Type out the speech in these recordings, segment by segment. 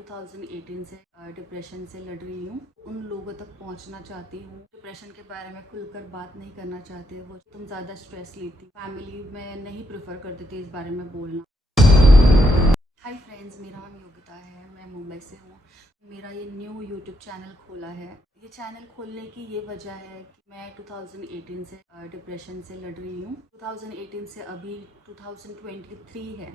2018 से डिप्रेशन से लड़ रही हूँ। उन लोगों तक पहुँचना चाहती हूँ। डिप्रेशन के बारे में खुलकर बात नहीं करना चाहते, वो तुम ज़्यादा स्ट्रेस लेती, फैमिली में नहीं प्रेफर करते थे इस बारे में बोलना। हाय फ्रेंड्स, मेरा नाम योगिता है, मैं मुंबई से हूँ। मेरा ये न्यू यूट्यूब चैनल खोला है। ये चैनल खोलने की ये वजह है कि मैं 2018 से डिप्रेशन से लड़ रही हूँ। 2018 से अभी 2023 है।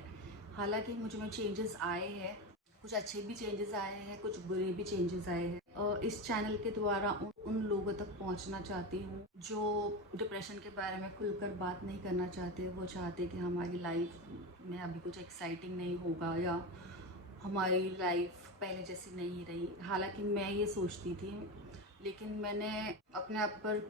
हालांकि मुझ में चेंजेस आए हैं, कुछ अच्छे भी चेंजेस आए हैं, कुछ बुरे भी चेंजेस आए हैं। इस चैनल के द्वारा उन लोगों तक पहुंचना चाहती हूँ जो डिप्रेशन के बारे में खुलकर बात नहीं करना चाहते। वो चाहते कि हमारी लाइफ में अभी कुछ एक्साइटिंग नहीं होगा या हमारी लाइफ पहले जैसी नहीं रही। हालांकि मैं ये सोचती थी, लेकिन मैंने अपने आप पर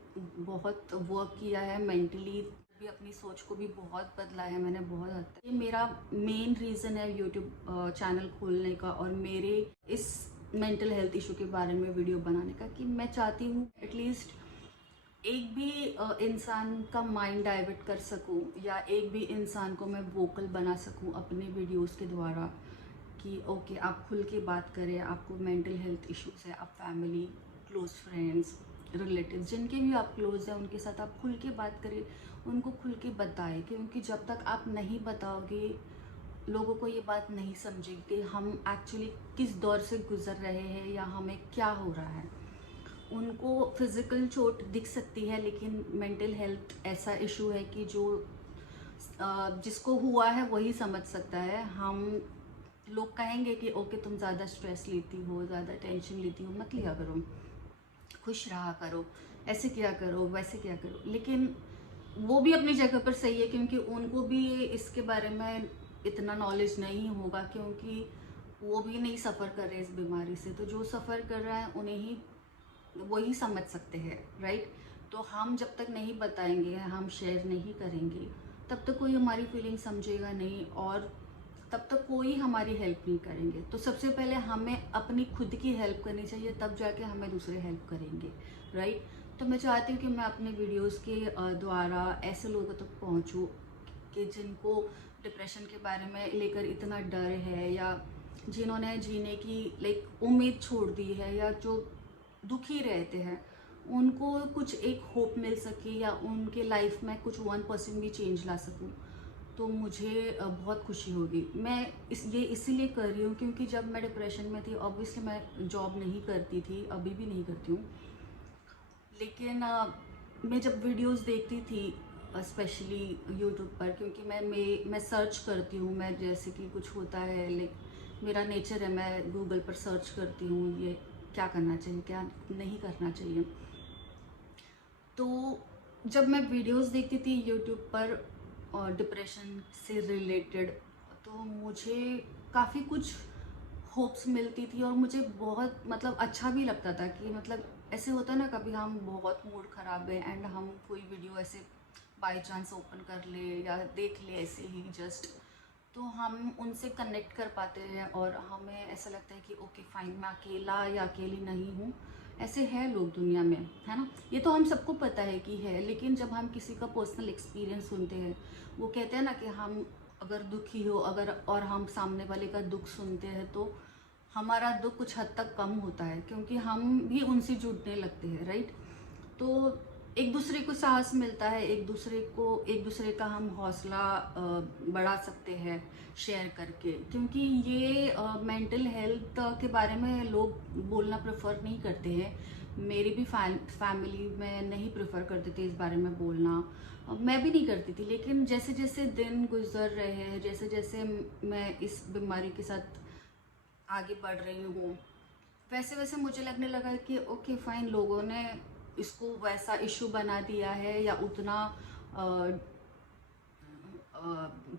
बहुत वर्क किया है, मेंटली भी अपनी सोच को भी बहुत बदला है मैंने बहुत हद तक। ये मेरा मेन रीज़न है यूट्यूब चैनल खोलने का और मेरे इस मेंटल हेल्थ इशू के बारे में वीडियो बनाने का, कि मैं चाहती हूँ एटलीस्ट एक भी इंसान का माइंड डाइवर्ट कर सकूं या एक भी इंसान को मैं वोकल बना सकूं अपने वीडियोस के द्वारा, कि ओके आप खुल के बात करें। आपको मेंटल हेल्थ इश्यूज है, आप फैमिली, क्लोज फ्रेंड्स, रिलेटिव्स जिनके भी आप क्लोज हैं उनके साथ आप खुल के बात करें, उनको खुल के बताएं। क्योंकि जब तक आप नहीं बताओगे लोगों को ये बात नहीं समझेगी कि हम एक्चुअली किस दौर से गुजर रहे हैं या हमें क्या हो रहा है। उनको फिज़िकल चोट दिख सकती है, लेकिन मेंटल हेल्थ ऐसा इशू है कि जो जिसको हुआ है वही समझ सकता है। हम लोग कहेंगे कि ओके तुम ज़्यादा स्ट्रेस लेती हो, ज़्यादा टेंशन लेती हो, मत लिया करो, खुश रहा करो, ऐसे किया करो, वैसे किया करो। लेकिन वो भी अपनी जगह पर सही है, क्योंकि उनको भी इसके बारे में इतना नॉलेज नहीं होगा, क्योंकि वो भी नहीं सफ़र कर रहे इस बीमारी से। तो जो सफ़र कर रहा है उन्हें ही वही समझ सकते हैं, राइट। तो हम जब तक नहीं बताएंगे, हम शेयर नहीं करेंगे, तब तक कोई हमारी फीलिंग समझेगा नहीं और तब तक कोई हमारी हेल्प नहीं करेंगे। तो सबसे पहले हमें अपनी खुद की हेल्प करनी चाहिए, तब जाके हमें दूसरे हेल्प करेंगे, राइट। तो मैं चाहती हूँ कि मैं अपने वीडियोस के द्वारा ऐसे लोगों तक पहुँचूँ कि जिनको डिप्रेशन के बारे में लेकर इतना डर है, या जिन्होंने जीने की उम्मीद छोड़ दी है, या जो दुखी रहते हैं, उनको कुछ एक होप मिल सके या उनके लाइफ में कुछ 1% भी चेंज ला सकूं, तो मुझे बहुत खुशी होगी। मैं ये इसीलिए कर रही हूँ क्योंकि जब मैं डिप्रेशन में थी, ऑब्वियसली मैं जॉब नहीं करती थी, अभी भी नहीं करती हूँ, लेकिन मैं जब वीडियोस देखती थी स्पेशली यूट्यूब पर, क्योंकि मैं सर्च करती हूँ, मैं जैसे कि कुछ होता है, मेरा नेचर है, मैं गूगल पर सर्च करती हूँ ये क्या करना चाहिए, क्या नहीं करना चाहिए। तो जब मैं वीडियोस देखती थी यूट्यूब पर डिप्रेशन से रिलेटेड, तो मुझे काफ़ी कुछ होप्स मिलती थी और मुझे बहुत अच्छा भी लगता था कि ऐसे होता है ना, कभी हम बहुत मूड ख़राब है एंड हम कोई वीडियो ऐसे बाय चांस ओपन कर ले या देख ले ऐसे ही जस्ट, तो हम उनसे कनेक्ट कर पाते हैं और हमें ऐसा लगता है कि ओके फाइन, मैं अकेला या अकेली नहीं हूँ, ऐसे हैं लोग दुनिया में, है ना। ये तो हम सबको पता है कि है, लेकिन जब हम किसी का पर्सनल एक्सपीरियंस सुनते हैं, वो कहते हैं ना कि हम अगर दुखी हो और हम सामने वाले का दुख सुनते हैं, तो हमारा दुख कुछ हद तक कम होता है, क्योंकि हम भी उनसे जुड़ने लगते हैं, राइट। तो एक दूसरे को साहस मिलता है, एक दूसरे का हम हौसला बढ़ा सकते हैं शेयर करके, क्योंकि ये मेंटल हेल्थ के बारे में लोग बोलना प्रेफर नहीं करते हैं। मेरी भी फैमिली में नहीं प्रेफर करते थे इस बारे में बोलना, मैं भी नहीं करती थी। लेकिन जैसे जैसे दिन गुजर रहे हैं, जैसे जैसे मैं इस बीमारी के साथ आगे बढ़ रही हूँ, वैसे वैसे मुझे लगने लगा कि ओके फाइन, लोगों ने इसको वैसा इशू बना दिया है या उतना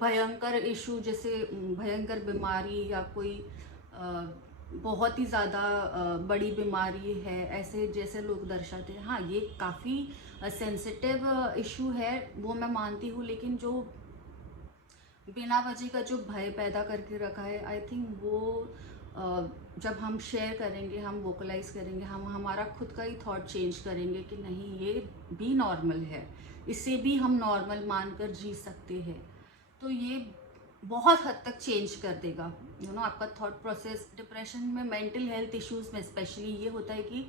भयंकर इशू, जैसे भयंकर बीमारी या कोई बहुत ही ज़्यादा बड़ी बीमारी है, ऐसे जैसे लोग दर्शाते हैं। हाँ, ये काफ़ी सेंसिटिव इशू है, वो मैं मानती हूँ, लेकिन जो बिना वजह का जो भय पैदा करके रखा है, आई थिंक वो जब हम शेयर करेंगे, हम वोकलाइज करेंगे, हम हमारा खुद का ही थॉट चेंज करेंगे कि नहीं, ये भी नॉर्मल है, इसे भी हम नॉर्मल मानकर जी सकते हैं, तो ये बहुत हद तक चेंज कर देगा। आपका थॉट प्रोसेस डिप्रेशन में, मेंटल हेल्थ इश्यूज में स्पेशली ये होता है कि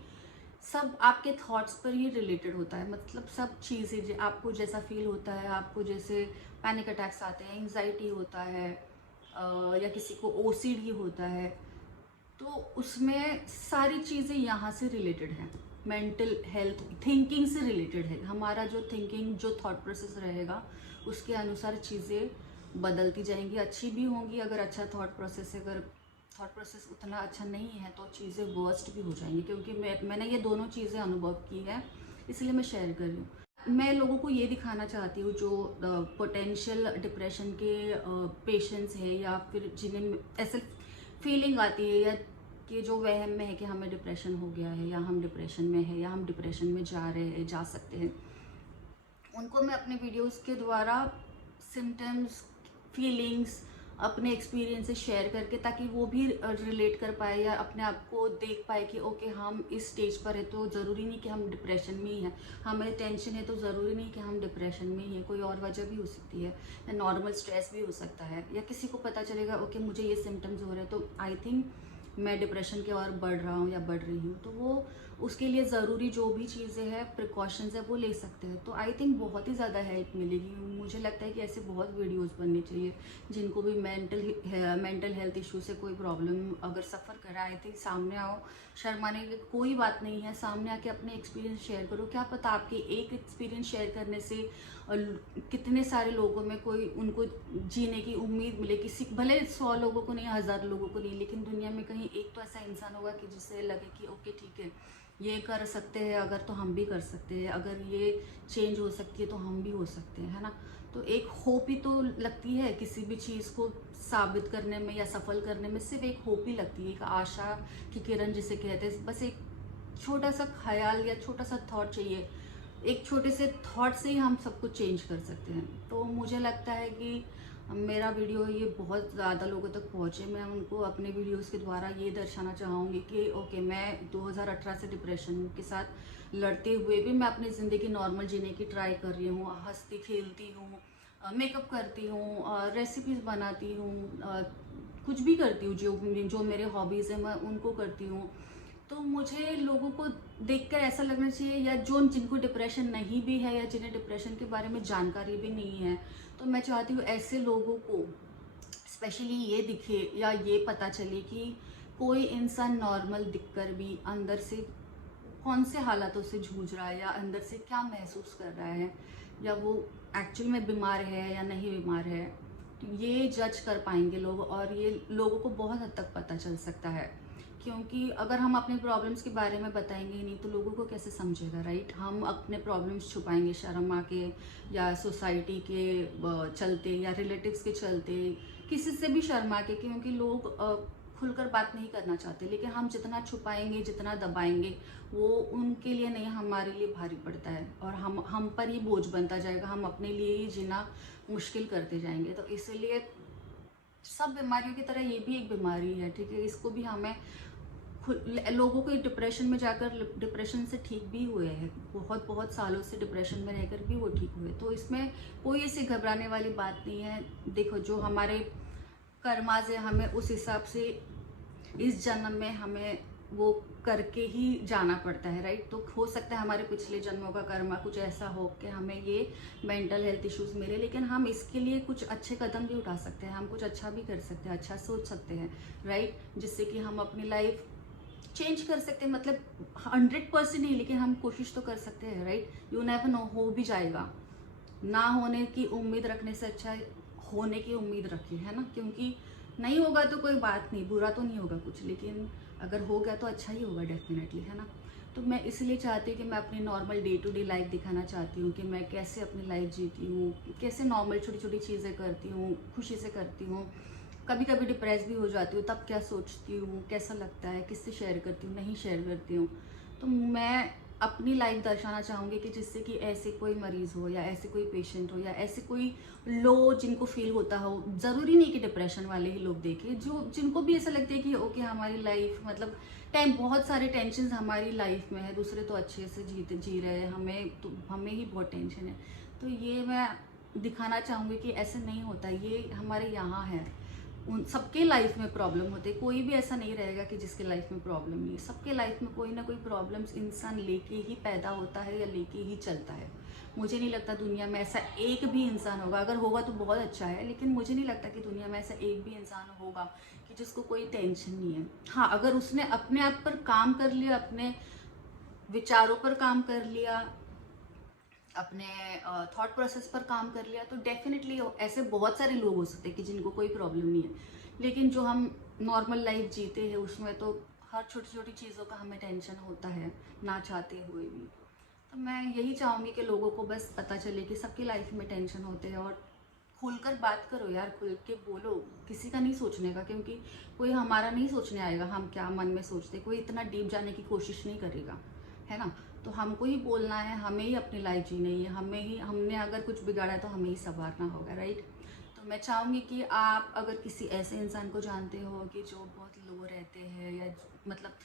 सब आपके थॉट्स पर ही रिलेटेड होता है। मतलब सब चीज़ें आपको जैसा फील होता है, आपको जैसे पैनिक अटैक्स आते हैं, एंग्जाइटी होता है, या किसी को ओसीडी होता है, तो उसमें सारी चीज़ें यहाँ से रिलेटेड हैं। मेंटल हेल्थ थिंकिंग से रिलेटेड है। हमारा जो थिंकिंग, जो थॉट प्रोसेस रहेगा, उसके अनुसार चीज़ें बदलती जाएंगी। अच्छी भी होंगी अगर अच्छा थॉट प्रोसेस है, अगर थॉट प्रोसेस उतना अच्छा नहीं है तो चीज़ें वर्स्ट भी हो जाएंगी। क्योंकि मैंने ये दोनों चीज़ें अनुभव की है, इसलिए मैं शेयर कर रही हूँ। मैं लोगों को ये दिखाना चाहती हूँ जो पोटेंशियल डिप्रेशन के पेशेंट्स है, या फिर जिन्हें ऐसे फीलिंग आती है, या कि जो वहम में है कि हमें डिप्रेशन हो गया है, या हम डिप्रेशन में है, या हम डिप्रेशन में जा रहे हैं, जा सकते हैं, उनको मैं अपने वीडियोस के द्वारा सिम्टम्स, फीलिंग्स, अपने एक्सपीरियंसेस शेयर करके, ताकि वो भी रिलेट कर पाए या अपने आप को देख पाए कि ओके हम इस स्टेज पर है तो ज़रूरी नहीं कि हम डिप्रेशन में ही हैं, हमें टेंशन है तो ज़रूरी नहीं कि हम डिप्रेशन में ही हैं, कोई और वजह भी हो सकती है, या नॉर्मल स्ट्रेस भी हो सकता है, या किसी को पता चलेगा ओके मुझे ये सिम्टम्स हो रहे हैं तो आई थिंक मैं डिप्रेशन की ओर बढ़ रहा हूँ या बढ़ रही हूँ, तो वो उसके लिए ज़रूरी जो भी चीज़ें हैं, प्रिकॉशंस है, वो ले सकते हैं। तो आई थिंक बहुत ही ज़्यादा हेल्प मिलेगी। मुझे लगता है कि ऐसे बहुत वीडियोस बनने चाहिए जिनको भी मेंटल हेल्थ इशू से कोई प्रॉब्लम अगर सफ़र कर रहा है, आई थिंक सामने आओ। शर्माने की कोई बात नहीं है, सामने आके अपने एक्सपीरियंस शेयर करो। क्या पता आपके एक एक्सपीरियंस शेयर करने से कितने सारे लोगों में कोई उनको जीने की उम्मीद मिले। किसी भले 100 लोगों को नहीं, 1000 लोगों को नहीं, लेकिन दुनिया में कहीं एक तो ऐसा इंसान होगा कि जिससे लगे कि ओके ठीक है, ये कर सकते हैं अगर तो हम भी कर सकते हैं, अगर ये चेंज हो सकती है तो हम भी हो सकते हैं, है ना। तो एक होप ही तो लगती है किसी भी चीज़ को साबित करने में या सफल करने में, सिर्फ एक होप ही लगती है, एक आशा की किरण जिसे कहते हैं। बस एक छोटा सा ख्याल या छोटा सा थॉट चाहिए, एक छोटे से थॉट से ही हम सब कुछ चेंज कर सकते हैं। तो मुझे लगता है कि मेरा वीडियो ये बहुत ज़्यादा लोगों तक पहुँचे। मैं उनको अपने वीडियोस के द्वारा ये दर्शाना चाहूँगी कि ओके मैं 2018 से डिप्रेशन के साथ लड़ते हुए भी मैं अपनी ज़िंदगी नॉर्मल जीने की ट्राई कर रही हूँ, हंसती खेलती हूँ, मेकअप करती हूँ, रेसिपीज़ बनाती हूँ, कुछ भी करती हूँ, जो मेरे हॉबीज़ हैं मैं उनको करती हूँ। तो मुझे लोगों को देखकर ऐसा लगना चाहिए, या जो जिनको डिप्रेशन नहीं भी है, या जिन्हें डिप्रेशन के बारे में जानकारी भी नहीं है, तो मैं चाहती हूँ ऐसे लोगों को स्पेशली ये दिखे या ये पता चले कि कोई इंसान नॉर्मल दिखकर भी अंदर से कौन से हालातों से जूझ रहा है, या अंदर से क्या महसूस कर रहा है, या वो एक्चुअल में बीमार है या नहीं बीमार है। तो ये जज कर पाएंगे लोग, और ये लोगों को बहुत हद तक पता चल सकता है। क्योंकि अगर हम अपने प्रॉब्लम्स के बारे में बताएंगे ही नहीं तो लोगों को कैसे समझेगा, राइट। हम अपने प्रॉब्लम्स छुपाएंगे शर्म आके, या सोसाइटी के चलते, या रिलेटिव्स के चलते, किसी से भी शर्मा के, क्योंकि लोग खुलकर बात नहीं करना चाहते। लेकिन हम जितना छुपाएंगे, जितना दबाएंगे, वो उनके लिए नहीं, हमारे लिए भारी पड़ता है, और हम पर ही बोझ बनता जाएगा, हम अपने लिए ही जीना मुश्किल करते जाएंगे। तो इसीलिए सब बीमारियों की तरह ये भी एक बीमारी है, ठीक है। इसको भी हमें लोगों को डिप्रेशन में जाकर डिप्रेशन से ठीक भी हुए हैं, बहुत बहुत सालों से डिप्रेशन में रहकर भी वो ठीक हुए। तो इसमें कोई ऐसी घबराने वाली बात नहीं है। देखो जो हमारे कर्माज है, हमें उस हिसाब से इस जन्म में हमें वो करके ही जाना पड़ता है, राइट। तो हो सकता है हमारे पिछले जन्मों का कर्मा कुछ ऐसा हो कि हमें ये मेंटल हेल्थ इश्यूज मिले, लेकिन हम इसके लिए कुछ अच्छे कदम भी उठा सकते हैं, हम कुछ अच्छा भी कर सकते हैं, अच्छा सोच सकते हैं, राइट, जिससे कि हम अपनी लाइफ चेंज कर सकते हैं। मतलब 100% नहीं, लेकिन हम कोशिश तो कर सकते हैं, राइट। यू नेवर नो, हो भी जाएगा। ना होने की उम्मीद रखने से अच्छा होने की उम्मीद रखिए, है ना। क्योंकि नहीं होगा तो कोई बात नहीं, बुरा तो नहीं होगा कुछ, लेकिन अगर हो गया तो अच्छा ही होगा डेफिनेटली, है ना। तो मैं इसलिए चाहती हूँ कि मैं अपनी normal day to day life दिखाना चाहती हूँ कि मैं कैसे अपनी लाइफ जीती हूँ, कैसे नॉर्मल छोटी छोटी चीज़ें करती हूँ, खुशी से करती हूँ। कभी कभी डिप्रेस भी हो जाती हूँ, तब क्या सोचती हूँ, कैसा लगता है, किससे शेयर करती हूँ, नहीं शेयर करती हूँ। तो मैं अपनी लाइफ दर्शाना चाहूँगी कि जिससे कि ऐसे कोई मरीज़ हो, या ऐसे कोई पेशेंट हो, या ऐसे कोई लो जिनको फील होता हो। ज़रूरी नहीं कि डिप्रेशन वाले ही लोग देखें, जो जिनको भी ऐसा लगता है कि ओके हमारी लाइफ मतलब बहुत सारे टेंशन हमारी लाइफ में है, दूसरे तो अच्छे से जी रहे हैं, हमें ही बहुत टेंशन है। तो ये मैं दिखाना चाहूँगी कि ऐसे नहीं होता, ये हमारे यहाँ है। उन सबके लाइफ में प्रॉब्लम होते हैं, कोई भी ऐसा नहीं रहेगा कि जिसके लाइफ में प्रॉब्लम नहीं है। सबके लाइफ में कोई ना कोई प्रॉब्लम्स इंसान लेके ही पैदा होता है या लेके ही चलता है। मुझे नहीं लगता दुनिया में ऐसा एक भी इंसान होगा, अगर होगा तो बहुत अच्छा है, लेकिन मुझे नहीं लगता कि दुनिया में ऐसा एक भी इंसान होगा कि जिसको कोई टेंशन नहीं है। हाँ, अगर उसने अपने आप पर काम कर लिया, अपने विचारों पर काम कर लिया, अपने थॉट प्रोसेस पर काम कर लिया, तो डेफिनेटली ऐसे बहुत सारे लोग हो सकते हैं कि जिनको कोई प्रॉब्लम नहीं है। लेकिन जो हम नॉर्मल लाइफ जीते हैं उसमें तो हर छोटी छोटी चीज़ों का हमें टेंशन होता है, ना चाहते हुए भी। तो मैं यही चाहूँगी कि लोगों को बस पता चले कि सबकी लाइफ में टेंशन होते हैं, और खुलकर बात करो यार, खुल के बोलो, किसी का नहीं सोचने का, क्योंकि कोई हमारा नहीं सोचने आएगा हम क्या मन में सोचते, कोई इतना डीप जाने की कोशिश नहीं करेगा, है ना। तो हमको ही बोलना है, हमें ही अपनी लाइफ जीनी है, हमें ही, हमने अगर कुछ बिगाड़ा है तो हमें ही संवारना होगा, राइट। तो मैं चाहूँगी कि आप अगर किसी ऐसे इंसान को जानते हो कि जो बहुत लो रहते हैं, या मतलब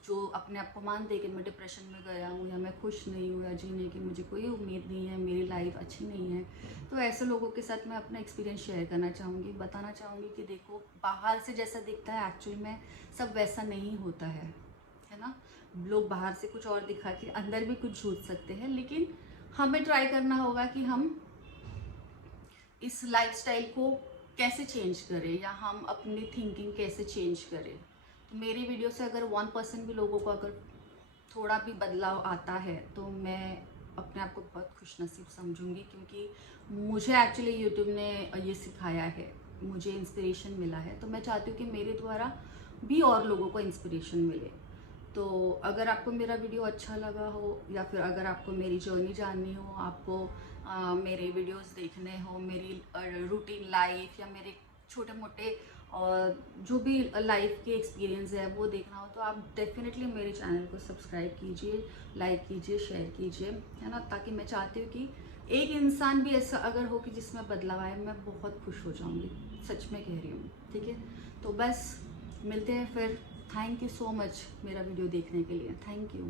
जो अपने आप को मानते हैं कि मैं डिप्रेशन में गया हूँ, या मैं खुश नहीं हूँ, या जीने की मुझे कोई उम्मीद नहीं है, मेरी लाइफ अच्छी नहीं है, तो ऐसे लोगों के साथ मैं अपना एक्सपीरियंस शेयर करना चाहूँगी, बताना चाहूँगी कि देखो, बाहर से जैसा दिखता है एक्चुअल में सब वैसा नहीं होता है ना। लोग बाहर से कुछ और दिखा के अंदर भी कुछ झूठ सकते हैं, लेकिन हमें ट्राई करना होगा कि हम इस लाइफस्टाइल को कैसे चेंज करें, या हम अपनी थिंकिंग कैसे चेंज करें। तो मेरी वीडियो से अगर 1% भी लोगों को अगर थोड़ा भी बदलाव आता है तो मैं अपने आप को बहुत खुशनसीब समझूंगी, क्योंकि मुझे एक्चुअली यूट्यूब ने ये सिखाया है, मुझे इंस्पिरेशन मिला है। तो मैं चाहती हूँ कि मेरे द्वारा भी और लोगों को इंस्पिरेशन मिले। तो अगर आपको मेरा वीडियो अच्छा लगा हो, या फिर अगर आपको मेरी जर्नी जाननी हो, आपको मेरे वीडियोस देखने हो, मेरी रूटीन लाइफ या मेरे छोटे मोटे जो भी लाइफ के एक्सपीरियंस है वो देखना हो, तो आप डेफिनेटली मेरे चैनल को सब्सक्राइब कीजिए, लाइक कीजिए, शेयर कीजिए, है ना। ताकि मैं चाहती हूँ कि एक इंसान भी ऐसा अगर हो कि जिसमें बदलाव आए, मैं बहुत खुश हो जाऊँगी, सच में कह रही हूँ, ठीक है। तो बस मिलते हैं फिर। थैंक यू सो मच मेरा वीडियो देखने के लिए, थैंक यू।